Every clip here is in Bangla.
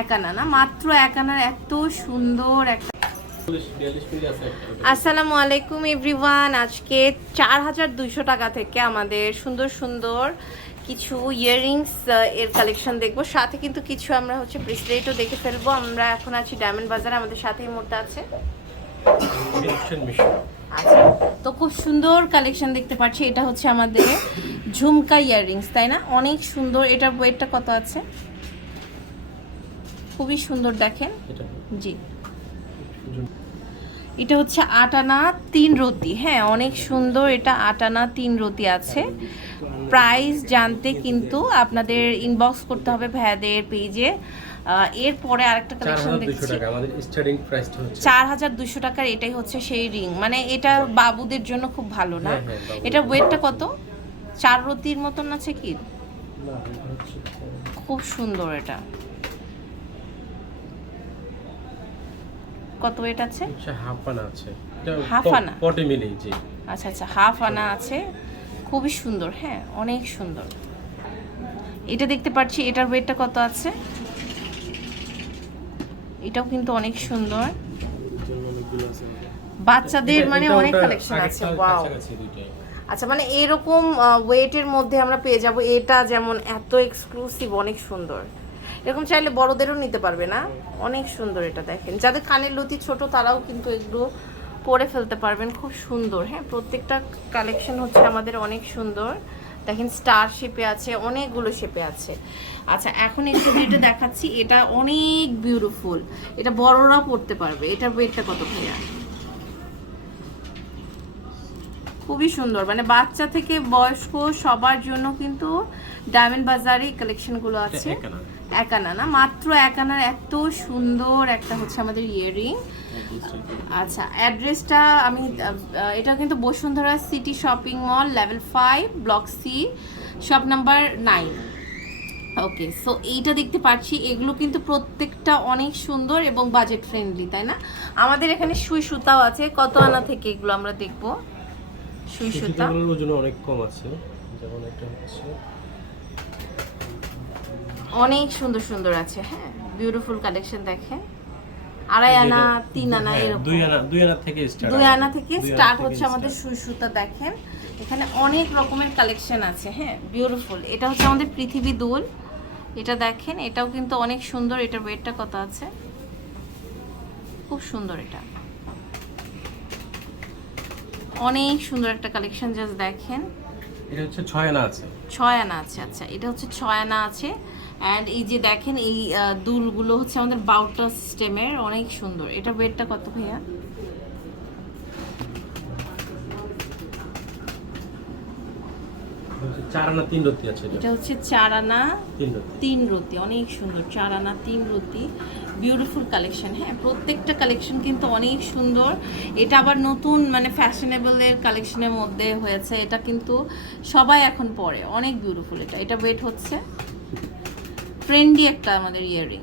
এক আনা না মাত্র এক আনার এত সুন্দর একটা আসসালামু আলাইকুম এভরিওয়ান আজকে চার হাজার দুইশো টাকা থেকে আমাদের সুন্দর সুন্দর কিছু ইয়াররিংস এর কালেকশন দেখব। সাথে কিন্তু কিছু আমরা হচ্ছে ব্রেসলেটও দেখে ফেলব। আমরা এখন আছি ডায়মন্ড বাজারে আমাদের সাথে এই মুহূর্তে আছে। আচ্ছা তো খুব সুন্দর কালেকশন দেখতে পাচ্ছি। এটা হচ্ছে আমাদের ঝুমকা ইয়াররিংস তাই না? অনেক সুন্দর। এটার ওয়েটটা কত আছে? খুবই সুন্দর দেখেন। জি। এটা হচ্ছে আটানা তিন রতি। হ্যাঁ অনেক সুন্দর এটা আটানা তিন রতি আছে। প্রাইস জানতে কিন্তু আপনাদের ইনবক্স করতে হবে ভ্যাদের পেজে এরপরে আরেকটা কালেকশন দেখছি। চার হাজার দুশো টাকার এটাই হচ্ছে সেই রিং মানে এটা বাবুদের জন্য খুব ভালো না? হ্যাঁ, হ্যাঁ, এটা ওয়েটটা কত? চার রতির মতন আছে কি? খুব সুন্দর এটা। কত ওয়েট আছে? হাফ আনা আছে। হাফ আনা? পটে মিলেই জি। আচ্ছা আচ্ছা হাফ আনা আছে। খুবই সুন্দর হ্যাঁ অনেক সুন্দর। এটা দেখতে পাচ্ছি এটার ওয়েটটা কত আছে? এটাও কিন্তু অনেক সুন্দর। বাচ্চাদের মানে অনেক কালেকশন আছে ওয়াও আচ্ছা মানে এরকম ওয়েটের মধ্যে আমরা পেয়ে যাব এটা যেমন এত এক্সক্লুসিভ অনেক সুন্দর। এরকম চাইলে বড়দেরও নিতে পারবে না? অনেক সুন্দর এটা দেখেন। যাদের কানের লতি ছোট তারাও কিন্তু এগুলো পরে ফেলতে পারবেন। খুব সুন্দর হ্যাঁ? প্রত্যেকটা কালেকশন হচ্ছে আমাদের অনেক সুন্দর। দেখেন স্টার শেপে আছে অনেকগুলো শেপে আছে। আচ্ছা এখন একটু যেটা দেখাচ্ছি। এটা অনেক বিউটিফুল এটা বড়রাও পড়তে পারবে। এটার ওয়েটটা কত ভাইয়া? খুবই সুন্দর। মানে বাচ্চা থেকে বয়স্ক সবার জন্য কিন্তু ডায়মন্ড বাজারে কালেকশনগুলো আছে। এক আনা। না মাত্র এক আনার এত সুন্দর একটা হচ্ছে আমাদের ইয়ারিং আচ্ছা অ্যাড্রেসটা আমি এটা কিন্তু Bashundhara city shopping mall level five block C shop number nine. Okay so এইটা দেখতে পাচ্ছি এগুলো কিন্তু প্রত্যেকটা অনেক সুন্দর এবং বাজেট ফ্রেন্ডলি তাই না? আমাদের এখানে সুই সুতাও আছে কত আনা থেকে এগুলো আমরা দেখব? সুই সুতা। ওজন অনেক কম আছে যেমন এটা হচ্ছে অনেক সুন্দর সুন্দর আছে হ্যাঁ বিউটিফুল কালেকশন দেখেন আড়াই আনা তিন আনা হ্যাঁ, এরকম। দুই আনা দুই আনা থেকে স্টার্ট দুই আনা থেকে স্টার্ট হচ্ছে আমাদের সুই সুতা দেখেন। এখানে অনেক রকমের কালেকশন আছে হ্যাঁ বিউটিফুল এটা হচ্ছে আমাদের পৃথিবী দুল। এটা দেখেন এটাও কিন্তু অনেক সুন্দর। এটার ওয়েটটা কত আছে? খুব সুন্দর এটা। অনেক সুন্দর একটা কালেকশন জাস্ট দেখেন। এটা হচ্ছে ছয় আনা আছে। ছয় আনা আছে আচ্ছা এটা হচ্ছে ছয় আনা আছে। অ্যান্ড এই যে দেখেন এই দুলগুলো হচ্ছে আমাদের বাউটা সিস্টেমের অনেক সুন্দর। এটা ওয়েটটা কত ভাইয়া? এটা হচ্ছে চার আনা তিন রতি। অনেক সুন্দর। চার আনা তিন রতি। বিউটিফুল কালেকশন হ্যাঁ প্রত্যেকটা কালেকশন কিন্তু অনেক সুন্দর। এটা আবার নতুন মানে ফ্যাশনেবলের কালেকশনের মধ্যে হয়েছে। এটা কিন্তু সবাই এখন পরে। অনেক বিউটিফুল এটা। এটা ওয়েট হচ্ছে? ট্রেন্ডি একটা আমাদের ইয়ারিং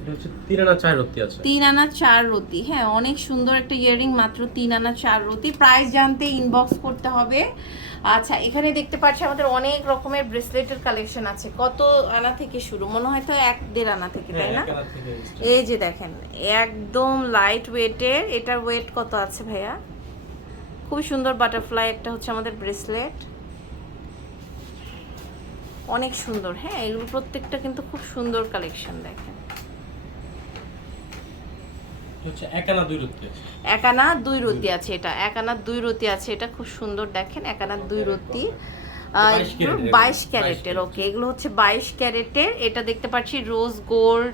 এটা হচ্ছে তিন আনা চার রত্তি আছে। তিন আনা চার রতি হ্যাঁ অনেক সুন্দর একটা ইয়ারিং মাত্র তিন আনা চার রতি। প্রাইস জানতে ইনবক্স করতে হবে। আচ্ছা এখানে দেখতে পাচ্ছি আমাদের অনেক রকমের ব্রেসলেটের কালেকশন আছে। কত আনা থেকে শুরু? মনে হয় তো এক দেড় আনা থেকে তাই হ্যাঁ, না। এই যে দেখেন একদম লাইট ওয়েটের এটার ওয়েট কত আছে ভাইয়া? খুবই সুন্দর বাটারফ্লাই একটা হচ্ছে আমাদের ব্রেসলেট অনেক সুন্দর। হ্যাঁ এগুলো প্রত্যেকটা কিন্তু খুব সুন্দর কালেকশন দেখেন। একানা দুই রতি আছে। এটা। একানা দুই রতি আছে এটা। খুব সুন্দর দেখেন একানা দুই রতি বাইশ ক্যারেটের। ওকে এগুলো হচ্ছে বাইশ ক্যারেটের এটা দেখতে পাচ্ছি রোজ গোল্ড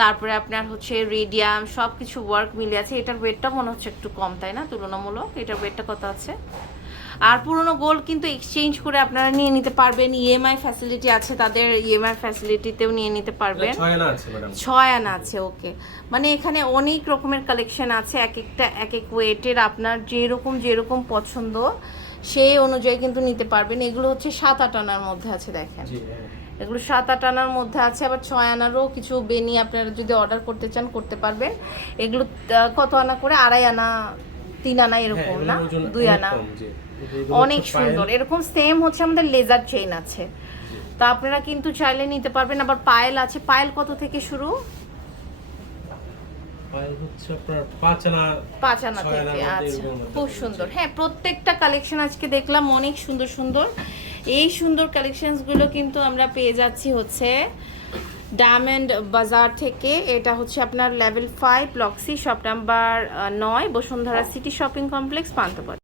তারপরে আপনার হচ্ছে রেডিয়াম সব কিছু ওয়ার্ক মিলে আছে। এটার ওয়েটটা মনে হচ্ছে একটু কম তাই না? তুলনামূলক এটার ওয়েটটা কত আছে? আর পুরনো গোল্ড কিন্তু এক্সচেঞ্জ করে আপনারা নিয়ে নিতে পারবেন। ইএমআই ফ্যাসিলিটি আছে তাদের ইএমআই ফ্যাসিলিটিতেও নিয়ে নিতে পারবেন। ছয় আনা আছে ছয় আনা আছে ওকে মানে এখানে অনেক রকমের কালেকশন আছে এক একটা এক এক ওয়েটের আপনার যেরকম যেরকম পছন্দ সেই অনুযায়ী কিন্তু নিতে পারবেন। এগুলো হচ্ছে সাত আট আনার মধ্যে আছে দেখেন। এগুলো সাত আট আনার মধ্যে আছে আবার ছয় আনারও কিছু বেনি আপনারা যদি অর্ডার করতে চান করতে পারবেন। এগুলো কত আনা করে? আড়াই আনা তিন আনা হ্যাঁ, এরকম না? দুই আনা। অনেক সুন্দর। এরকম সেম হচ্ছে আমাদের লেজার চেইন আছে। তা আপনারা কিন্তু চাইলে নিতে পারবেন। আবার পায়েল আছে। পায়েল কত থেকে শুরু? পায়েল আপনার পাঁচ আনা পাঁচ আনা ছয় আনার থেকে আচ্ছা খুব সুন্দর। হ্যাঁ প্রত্যেকটা কালেকশন আজকে দেখলাম অনেক সুন্দর সুন্দর। এই সুন্দর কালেকশনসগুলো কিন্তু আমরা পেয়ে যাচ্ছি হচ্ছে ডায়মন্ড বাজার থেকে। এটা হচ্ছে আপনার লেভেল ফাইভ লক্সি শপ নাম্বার নয় Bashundhara city shopping complex Panthapath.